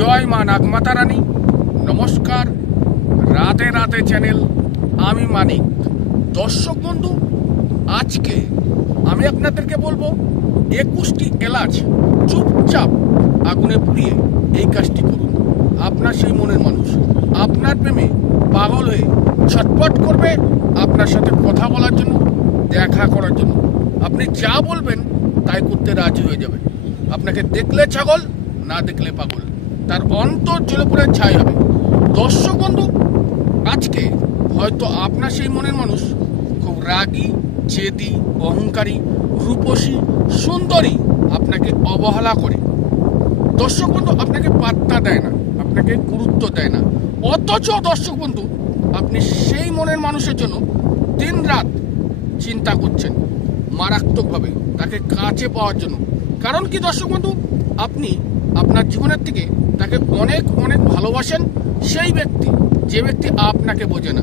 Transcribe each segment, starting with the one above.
জয় মা নাগমাতা রানী নমস্কার। রাতে রাতে চ্যানেল আমি মানিক। দর্শক বন্ধু, আজকে আমি আপনাদেরকে বলব, একুশটি এলাচ চুপচাপ আগুনে পুড়িয়ে এই কাজটি করুন। আপনার সেই মনের মানুষ, আপনার প্রেমে পাগল হয়ে ছটপট করবে আপনার সাথে কথা বলার জন্য, দেখা করার জন্য। আপনি যা বলবেন তাই করতে রাজি হয়ে যাবে আপনাকে দেখলে ছাগল, না দেখলে পাগল। তার অন্তর পড়ে ছাই হবে। দর্শক বন্ধু, আজকে হয়তো আপনার সেই মনের মানুষ খুব রাগী জেদি অহংকারী, রূপসী, সুন্দরী আপনাকে অবহেলা করে। দর্শক বন্ধু, আপনাকে পাত্তা দেয় না, আপনাকে গুরুত্ব দেয় না। অথচ দর্শক বন্ধু, আপনি সেই মনের মানুষের জন্য দিন রাত চিন্তা করছেন, মারাত্মকভাবে তাকে কাছে পাওয়ার জন্য। কারণ কি দর্শক বন্ধু, আপনি আপনার জীবনের থেকে তাকে অনেক অনেক ভালোবাসেন সেই ব্যক্তি, যে ব্যক্তি আপনাকে বোঝে না।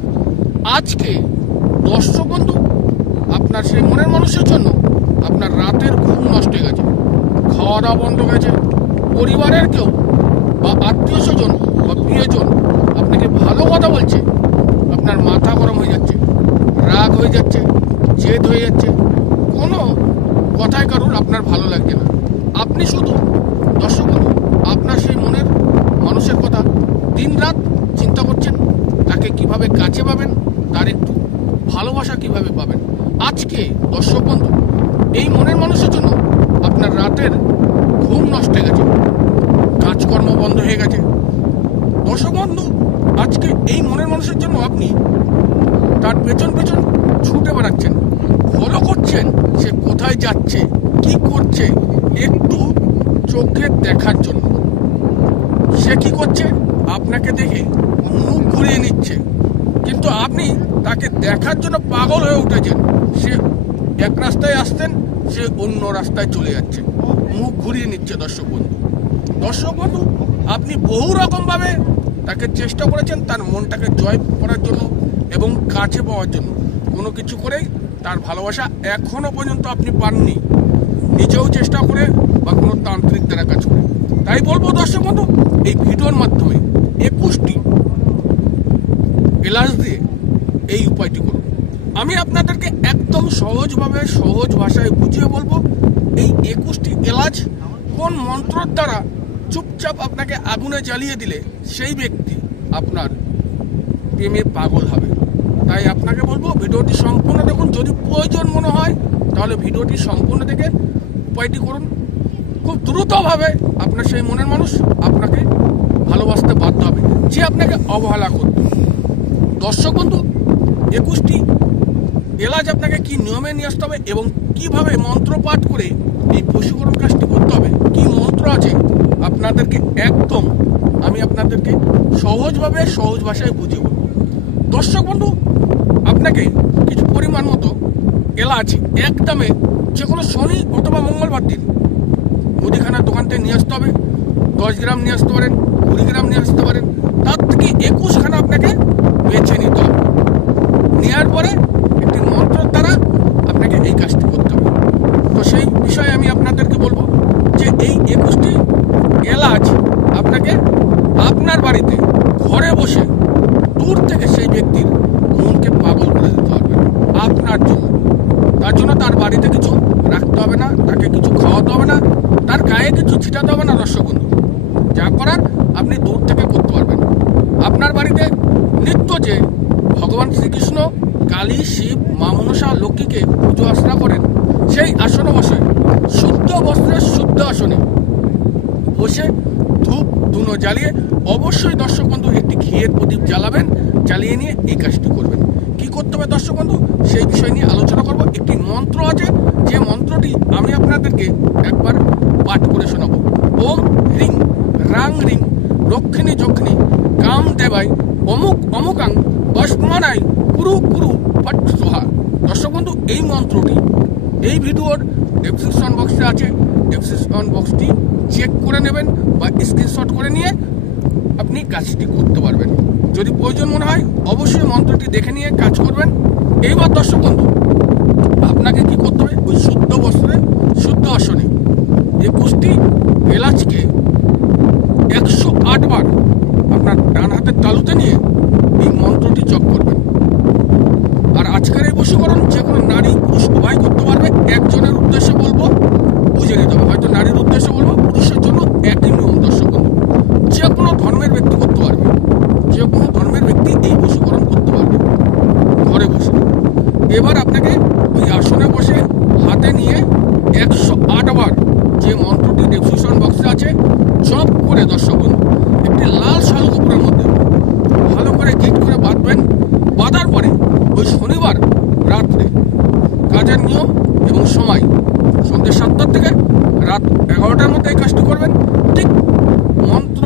আজকে দর্শক বন্ধু, আপনার সেই মনের মানুষের জন্য আপনার রাতের ঘুম নষ্ট হয়ে গেছে। খাওয়া দাওয়া বন্ধ হয়েছে পরিবারের কেউ বা আত্মীয় স্বজন বা প্রিয়জন আপনাকে ভালো কথা বলছে আপনার মাথা গরম হয়ে যাচ্ছে রাগ হয়ে যাচ্ছে জেদ হয়ে যাচ্ছে কোনো কথাই কারুর আপনার ভালো লাগছে না আপনি শুধু দর্শক বন্ধু আপনার সেই মনের মানুষের কথা দিন রাত চিন্তা করছেন তাকে কীভাবে কাছে পাবেন, তার একটু ভালোবাসা কীভাবে পাবেন? আজকে, দর্শক বন্ধু, এই মনের মানুষের জন্য আপনার রাতের ঘুম নষ্ট হয়ে গেছে। কাজকর্ম বন্ধ হয়ে গেছে। দর্শক বন্ধু, আজকে এই মনের মানুষের জন্য আপনি তার পেছন পেছন ছুটে বেড়াচ্ছেন ফলো করছেন, সে কোথায় যাচ্ছে, কি করছে, একটু চোখে দেখার জন্য। সে কি করছে? আপনাকে দেখে মুখ ঘুরিয়ে নিচ্ছে। কিন্তু আপনি তাকে দেখার জন্য পাগল হয়ে উঠেছেন। সে এক রাস্তায় আসতেন সে অন্য রাস্তায় চলে যাচ্ছে। মুখ ঘুরিয়ে নিচ্ছে দর্শক বন্ধু। দর্শক বন্ধু, আপনি বহু রকমভাবে তাকে চেষ্টা করেছেন তার মনটাকে জয় করার জন্য এবং কাছে পাওয়ার জন্য। কোনো কিছু করেই তার ভালোবাসা এখনও পর্যন্ত আপনি পাননি। নিজেও চেষ্টা করে বা কোনো তান্ত্রিক দ্বারা কাজ করে। তাই বলব দর্শক বন্ধু, এই ভিডিওর মাধ্যমে একুশটি এলাচ দিয়ে এই উপায়টি করুন। আমি আপনাদেরকে একদম সহজভাবে, সহজ ভাষায় বুঝিয়ে বলব, এই একুশটি এলাচ কোন মন্ত্রর দ্বারা চুপচাপ আপনাকে আগুনে জ্বালিয়ে দিলে সেই ব্যক্তি আপনার প্রেমে পাগল হবে। তাই আপনাকে বলব, ভিডিওটি সম্পূর্ণ দেখুন। যদি প্রয়োজন মনে হয়, তাহলে ভিডিওটি সম্পূর্ণ দেখে উপায়টি করুন। খুব দ্রুতভাবে আপনার সেই মনের মানুষ আপনাকে ভালোবাসতে বাধ্য হবে। যে আপনাকে অবহেলা করবে দর্শক বন্ধু, একুশটি এলাচ আপনাকে কি নিয়মে নিয়ে আসতে হবে এবং কীভাবে মন্ত্র পাঠ করে এই বশীকরণ কাজটি করতে হবে? কি মন্ত্র আছে? আপনাদেরকে একদম আমি আপনাদেরকে সহজভাবে, সহজ ভাষায় বুঝিয়ে বলব। দর্শক বন্ধু, আপনাকে কিছু পরিমাণ মতো এলাচ একদমে যে কোনো শনি অথবা মঙ্গলবার দিন মুদিখানার দোকান থেকে নিয়ে আসতে হবে। দশ গ্রাম নিয়ে আসতে পারেন, কুড়ি গ্রাম নিয়ে আসতে পারেন তার থেকে একুশখানা আপনাকে বেছে নিতে হবে নেওয়ার পরে একটি মন্ত্রের দ্বারা আপনাকে এই কাজটি করতে হবে তো সেই বিষয়ে আমি আপনাদেরকে বলব যে এই একুশটি এলাচ আপনাকে আপনার বাড়িতে ঘরে বসে দূর থেকে সেই ব্যক্তির মনকে পাগল করে দিতে হবে। আপনার জন্য। তার জন্য তার বাড়িতে কিছু রাখতে হবে না, তাকে কিছু খাওয়াতে হবে না, তার গায়ে কিছু ছিটাতে হবে না বন্ধু যা করার আপনি দূর থেকে করতে পারবেন। আপনার বাড়িতে নিত্য যে ভগবান শ্রীকৃষ্ণ, কালী, শিব, মা মনসা, লক্ষ্মীকে পুজো আশ্রা করেন, সেই আসনে বসে, শুদ্ধ বস্ত্রের শুদ্ধ আসনে বসে ধূপ ধুনো জ্বালিয়ে অবশ্যই দর্শক বন্ধু একটি ঘিয়ের প্রদীপ জ্বালাবেন, জ্বালিয়ে নিয়ে এই কাজটি করবেন। কি করতে হবে দর্শক বন্ধু? সেই বিষয় নিয়ে আলোচনা করব। একটি মন্ত্র আছে, যে মন্ত্রটি আমি আপনাদেরকে একবার পাঠ করে শোনাবো। ওম হ্রিং, রাং রিং, রক্ষিণী যক্ষিণী, কাম দেবাই অমুক অমুকাং অস্মানাই কুরু কুরু ফট সোহা। দর্শক বন্ধু, এই মন্ত্রটি, এই ভিডিওর ডেসক্রিপশন বক্সে আছে। ডেসক্রিপশন বক্সটি চেক করে নেবেন বা স্ক্রিনশট করে নিয়ে আপনি কাজটি করতে পারবেন। যদি প্রয়োজন মনে হয়, অবশ্যই মন্ত্রটি দেখে নিয়ে কাজ করবেন। এইবার দর্শক বন্ধু, আপনাকে কি করতে হবে? ওই শুদ্ধ বস্ত্রে, শুদ্ধ আসনে, একুশটি এলাচকে একশো আপনার ডান হাতের তালুতে নিয়ে এই মন্ত্রটি জপ করবেন আর আজকের এই বশীকরণ যে কোনো নারী পুরুষ উভয় করতে পারবে একজনের উদ্দেশ্যে বলব বুঝে নিতে হবে হয়তো নারীর উদ্দেশ্যে বলব পুরুষের জন্য একই নিয়ম দর্শক বন্ধু যে কোনো ধর্মের ব্যক্তি করতে পারবে যে কোনো ধর্মের ব্যক্তি এই বশীকরণ করতে পারবে ঘরে বসে এবার আপনাকে ওই আসনে বসে হাতে নিয়ে একশো আটবার যে মন্ত্রটি ডেসক্রিপশন বক্সে আছে, জপ করে দর্শক বন্ধু একটি লাল শালু কাপড়ের মধ্যে ভালো করে গিট করে বাঁধবেন বাঁধার পরে ওই শনিবার রাত্রে কাজের নিয়ম এবং সময় সন্ধ্যে সাতটার থেকে রাত এগারোটার মধ্যে এই কাজটি করবেন ঠিক মন্ত্র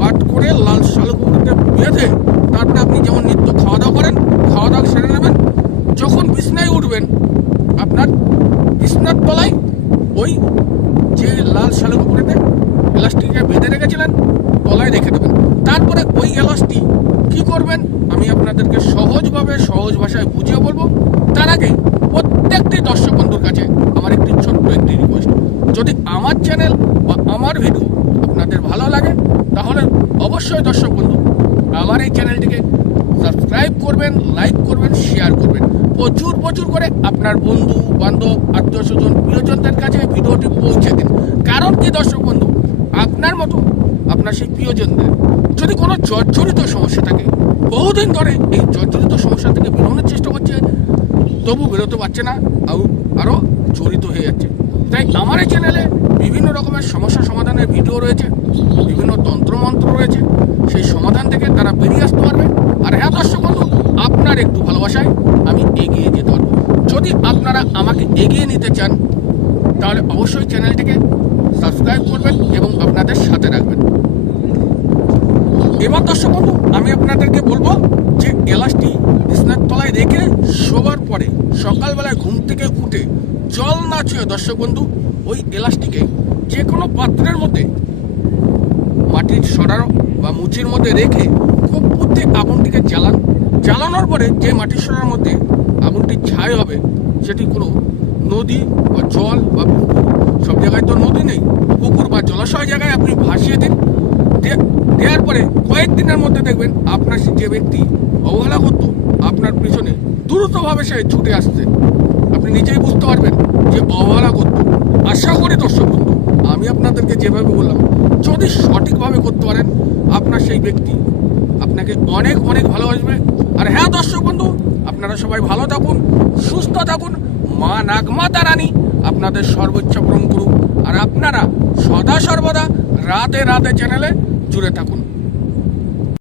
পাঠ করে লাল শালুকুড়িতে বেঁধে তারপরে আপনি যেমন নিত্য খাওয়া দাওয়া করেন খাওয়া দাওয়া সেরে নেবেন যখন বিছনায় উঠবেন আপনার বিছনার তলায় ওই যে লাল শালুকুড়িতে প্লাস্টিকে বেঁধে রেখেছিলেন তলায় রেখে দেবেন তারপরে ওই এলাচটি কি করবেন, আমি আপনাদেরকে সহজভাবে, সহজ ভাষায় বুঝিয়ে বলব। তার আগে প্রত্যেকটি দর্শক বন্ধুর কাছে আমার একটি ছোট্ট একটি রিকোয়েস্ট যদি আমার চ্যানেল বা আমার ভিডিও আপনাদের ভালো লাগে, তাহলে অবশ্যই দর্শক বন্ধু, আমার এই চ্যানেলটিকে সাবস্ক্রাইব করবেন লাইক করবেন শেয়ার করবেন। প্রচুর প্রচুর করে আপনার বন্ধু, বান্ধব, আত্মীয় স্বজন, প্রিয়জনদের কাছে ভিডিওটি পৌঁছে দিন। কারণ কি দর্শক বন্ধু? আপনার মতো আপনার সেই প্রিয়জনদের। যদি কোনো জর্জরিত সমস্যা থাকে বহুদিন ধরে এই জর্জরিত সমস্যা থেকে বেরোনোর চেষ্টা করছে, তবু বেরোতে পারছে না আরও আরও জড়িত হয়ে যাচ্ছে। তাই আমার এই চ্যানেলে বিভিন্ন রকমের সমস্যা সমাধানের ভিডিও রয়েছে, বিভিন্ন তন্ত্রমন্ত্র রয়েছে, সেই সমাধান থেকে তারা বেরিয়ে আসতে পারবে। আর হ্যাঁ দর্শক বন্ধু, আপনার একটু ভালোবাসায় আমি এগিয়ে যেতে পারব। যদি আপনারা আমাকে এগিয়ে নিতে চান, তাহলে অবশ্যই চ্যানেলটিকে সাবস্ক্রাইব করবেন এবং আপনাদের সাথে রাখবেন। এবার দর্শক বন্ধু, আমি আপনাদেরকে বলব যে এলাচটি বিছনার তলায় রেখে শোবার পরে সকালবেলায় ঘুম থেকে উঠে জল না ছুঁয়ে দর্শক বন্ধু, ওই এলাচটিকে যে কোনো পাত্রের মধ্যে মাটির সরার বা মুচির মধ্যে রেখে খুব বুদ্ধি আগুনটিকে জ্বালান। জ্বালানোর পরে যে মাটির সরার মধ্যে আগুনটি ছাই হবে, সেটি কোনো নদী বা জল বা পুকুর সব জায়গায় তো নদী নেই, পুকুর বা জলাশয় জায়গায় আপনি ভাসিয়ে দিন। দেওয়ার পরে কয়েকদিনের মধ্যে দেখবেন আপনার যে ব্যক্তি অবহেলা করতো, আপনার পিছনে দ্রুতভাবে সে ছুটে আসছে। আপনি নিজেই বুঝতে পারবেন যে অবহেলা করতো। আশা করি দর্শক বন্ধু, আমি আপনাদেরকে যেভাবে বললাম, যদি সঠিকভাবে করতে পারেন, আপনার সেই ব্যক্তি আপনাকে অনেক অনেক ভালোবাসবে। আর হ্যাঁ দর্শক বন্ধু, আপনারা সবাই ভালো থাকুন, সুস্থ থাকুন। মা নাগমাতা রানী আপনাদের সর্বোচ্চ পূরণ করুক আর আপনারা সদা সর্বদা রাতে রাতে চ্যানেলে জুড়ে থাকুন।